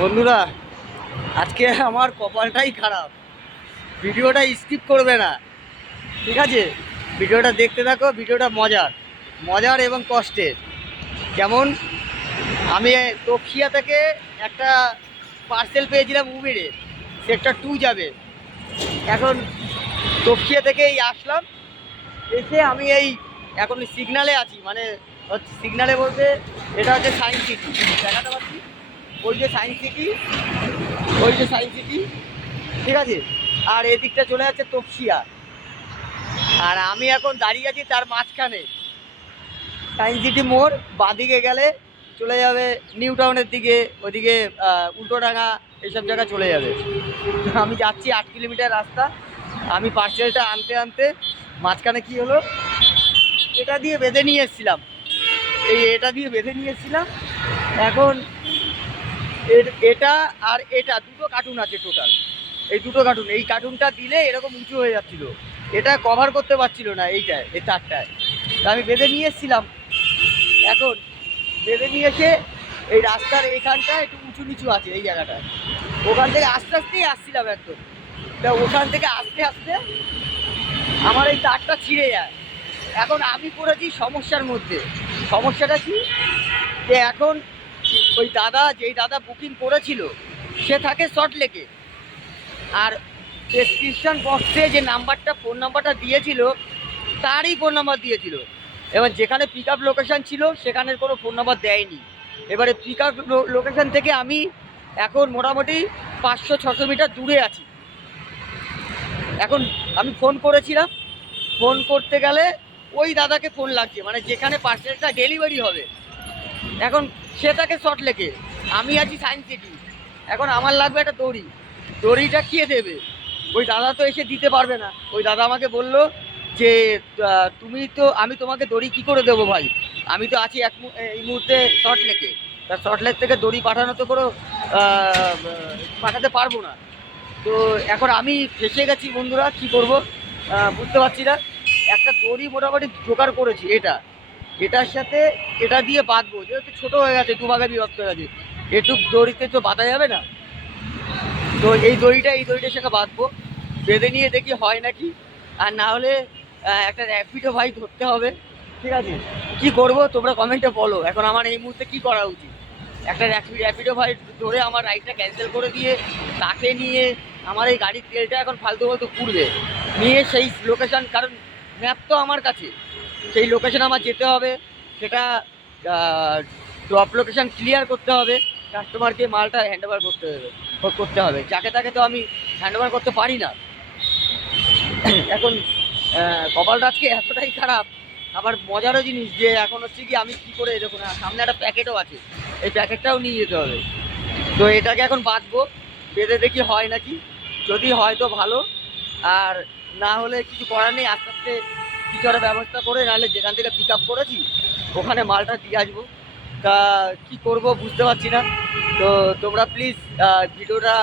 বন্ধুরা, আজকে আমার কপালটাই খারাপ। ভিডিওটা স্কিপ করবে না। ঠিক আছে? ভিডিওটা দেখতে থাকো, ভিডিওটা মজার। মজার এবং কষ্টের। যেমন, আমি তক্ষিয়া থেকে একটা পার্সেল পেয়েছিলাম উবেরে সেক্টর টু যাবে। এখন তক্ষিয়া থেকে এই আসলাম। এসে আমি এই, এখন সিগনালে আছি। মানে সিগনালে বলতে, এটা হচ্ছে সায়েন্স সিটি দেখাতে পাচ্ছি? ওই যে সায়েন্স সিটি, ওই যে সায়েন্স সিটি, ঠিক আছে? আর এদিকটা চলে যাচ্ছে তপসিয়া। আর আমি এখন দাঁড়িয়ে আছি তার মাঝখানে। সায়েন্স সিটি মোড়, বাঁদিকে গেলে চলে যাবে নিউ টাউনের দিকে, ওদিকে উল্টোডাঙ্গা এইসব জায়গা চলে যাবে। আমি যাচ্ছি আট কিলোমিটার রাস্তা। আমি পার্সেলটা আনতে আনতে মাঝখানে কি হলো? এটা দিয়ে বেঁধে নিয়ে এসেছিলাম। এই এটা দিয়ে বেঁধে নিয়ে এসেছিলাম। এখন এটা আর এটা, দুটো কার্টুন আছে টোটাল এই দুটো কার্টুন এই কার্টুনটা দিলে এরকম উঁচু হয়ে যাচ্ছিল। এটা কভার করতে পারছিল না এইটায়, এই তারটায় তা আমি বেঁধে নিয়ে এসেছিলাম। এখন বেঁধে নিয়ে এসে এই রাস্তার এইখানটা একটু উঁচু নিচু আছে এই জায়গাটায়। ওখান থেকে আস্তে আস্তেই আসছিলাম একদম। তা ওখান থেকে আস্তে আস্তে আমার এই তারটা ছিঁড়ে যায়। এখন আমি পড়েছি সমস্যার মধ্যে। সমস্যাটা কি? যে এখন ওই দাদা, যেই দাদা বুকিং করেছিল, সে থাকে শর্ট লেকে আর ডেসক্রিপশন বক্সে যে নাম্বারটা ফোন নাম্বারটা দিয়েছিল, তারই ফোন নাম্বার দিয়েছিল। এবার যেখানে পিক আপ লোকেশান ছিল, সেখানের কোনো ফোন নাম্বার দেয়নি। এবারে পিক আপ লোকেশান থেকে আমি এখন মোটামুটি পাঁচশো, ছশো মিটার দূরে আছি। এখন আমি ফোন করেছিলাম। ফোন করতে গেলে ওই দাদাকে ফোন লাগছে। মানে যেখানে পার্সেলটা ডেলিভারি হবে। এখন সে থাকে শর্ট লেকে আমি আছি সায়েন্স সিটি এখন আমার লাগবে একটা দড়ি। দড়িটা কে দেবে? ওই দাদা তো এসে দিতে পারবে না। ওই দাদা আমাকে বলল যে তুমি তো, আমি তোমাকে দড়ি কি করে দেবো ভাই? আমি তো আছি এক এই মুহূর্তে শর্ট লেকে তা শর্ট লেক থেকে দড়ি পাঠানো তো কোনো পাঠাতে পারব না। তো এখন আমি ফেসে গেছি বন্ধুরা, কি করব? বুঝতে পারছি না। একটা দড়ি মোটামুটি জোগাড় করেছি, এটা। এটার সাথে এটা দিয়ে বাঁধবো, যেহেতু ছোটো হয়ে গেছে দুভাগে বিভক্ত হয়ে গেছে। এটুক দড়িতে তো বাঁধা যাবে না? তো এই দড়িটা, এই দড়িটার সাথে বাঁধবো, বেঁধে নিয়ে দেখি হয় নাকি। আর না হলে একটা র্যাপিডো ভাই ধরতে হবে, ঠিক আছে? কি করব তোমরা কমেন্টে বলো। এখন আমার এই মুহূর্তে কি করা উচিত? একটা র্যাপিড র্যাপিডো ভাই ধরে আমার রাইডটা ক্যান্সেল করে দিয়ে তাকে নিয়ে আমার এই গাড়ির তেলটা এখন ফালতু ফালতু পুড়বে। নিয়ে সেই লোকেশান কারণ ম্যাপ তো আমার কাছে। সেই লোকেশন আমার যেতে হবে। সেটা ড্রপ লোকেশন ক্লিয়ার করতে হবে। কাস্টমারকে মালটা হ্যান্ড ওভার করতে হবে করতে হবে। যাকে তাকে তো আমি হ্যান্ড ওভার করতে পারি না। এখন কপালটা আজকে এতটাই খারাপ। আবার মজারও জিনিস যে এখন হচ্ছে কি আমি কি করে দেখুন সামনে একটা প্যাকেটও আছে। এই প্যাকেটটাও নিয়ে যেতে হবে। তো এটাকে এখন বাঁধবো, বেঁধে দেখি হয় নাকি। যদি হয় তো ভালো। আর না হলে কিছু করার নেই, আস্তে আস্তে একটা ব্যবস্থা করে, নাহলে যেখান থেকে পিক আপ করেছি, ওখানে মালটা দিয়ে আসব। তা কী করব বুঝতে পারছি না। তো তোমরা প্লিজ ভিডিওটা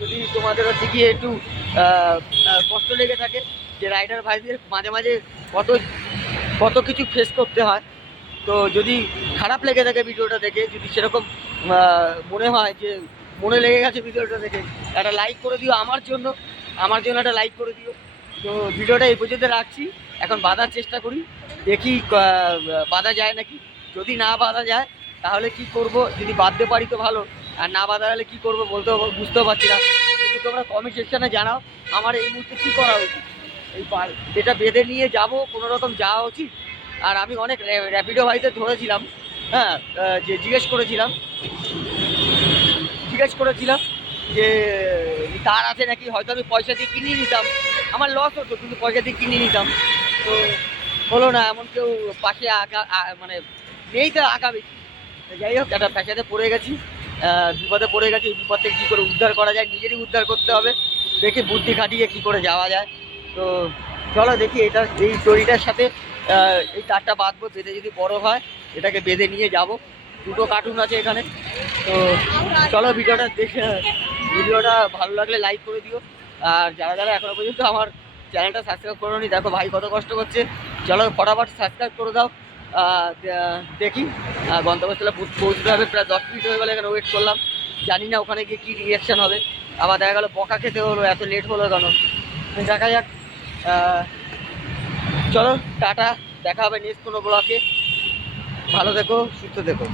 যদি তোমাদের হচ্ছে একটু কষ্ট লেগে থাকে, যে রাইডার ভাইদের মাঝে মাঝে কত কত কিছু ফেস করতে হয়। তো যদি খারাপ লেগে থাকে ভিডিওটা দেখে, যদি সেরকম মনে হয় যে মনে লেগে গেছে ভিডিওটা দেখে, একটা লাইক করে দিও আমার জন্য। আমার জন্য একটা লাইক করে দিও। তো ভিডিওটা এই পর্যন্ত রাখছি। এখন বাঁধার চেষ্টা করি। দেখি বাঁধা যায় নাকি? যদি না বাঁধা যায়, তাহলে কি করব? যদি বাঁধতে পারি তো ভালো। আর না বাঁধা হলে কী করব বলতেও বুঝতেও পারছি না। কিন্তু তোমরা কমেন্ট সেকশানে জানাও, আমার এই মুহূর্তে কী করা উচিত? এই এটা বেঁধে নিয়ে যাব, কোনো রকম যাওয়া উচিত? আর আমি অনেক র্যা- র্যাপিডো ভাইতে ধরেছিলাম হ্যাঁ যে জিজ্ঞেস করেছিলাম জিজ্ঞেস করেছিলাম যে, তার আছে নাকি হয়তো আমি পয়সা দিয়ে কিনিয়ে নিতাম। আমার লস হতো, কিন্তু পয়সা দিয়ে কিনে নিতাম। তো হলো না, এমন কেউ পাশে আঁকা মানে নেই তো আঁকা বেশি। যাই হোক, একটা প্যাসাতে পড়ে গেছি। বিপদে পড়ে গেছি বিপদ থেকে কী করে উদ্ধার করা যায়, নিজেরই উদ্ধার করতে হবে। দেখি বুদ্ধি খাটিয়ে কী করে যাওয়া যায়। তো চলো দেখি, এটা, এই দড়িটার সাথে এই তারটা বাঁধবো, বেঁধে যদি বড় হয়, এটাকে বেঁধে নিয়ে যাব। দুটো কার্টুন আছে এখানে। তো চলো, ভিডিওটা দেখে, ভিডিওটা ভালো লাগলে লাইক করে দিও। আর যারা যারা এখনও পর্যন্ত আমার চ্যানেলটা সাবস্ক্রাইব করোনি, দেখো ভাই কত কষ্ট করছে। চলো ফটাফট সাবস্ক্রাইব করে দাও। দেখি। গন্তব্যস্থলে পৌঁছতে হবে। প্রায় দশ মিনিট হয়ে গেলে এখানে ওয়েট করলাম। জানি না ওখানে গিয়ে কী রিয়াকশান হবে। আবার দেখা গেলো বকা খেতে হলো, এত লেট হলো কেন? দেখা যাক। চলো, টাটা। দেখা হবে নেক্সট কোনো ব্লকে ভালো থেকো, সুস্থ থেকো।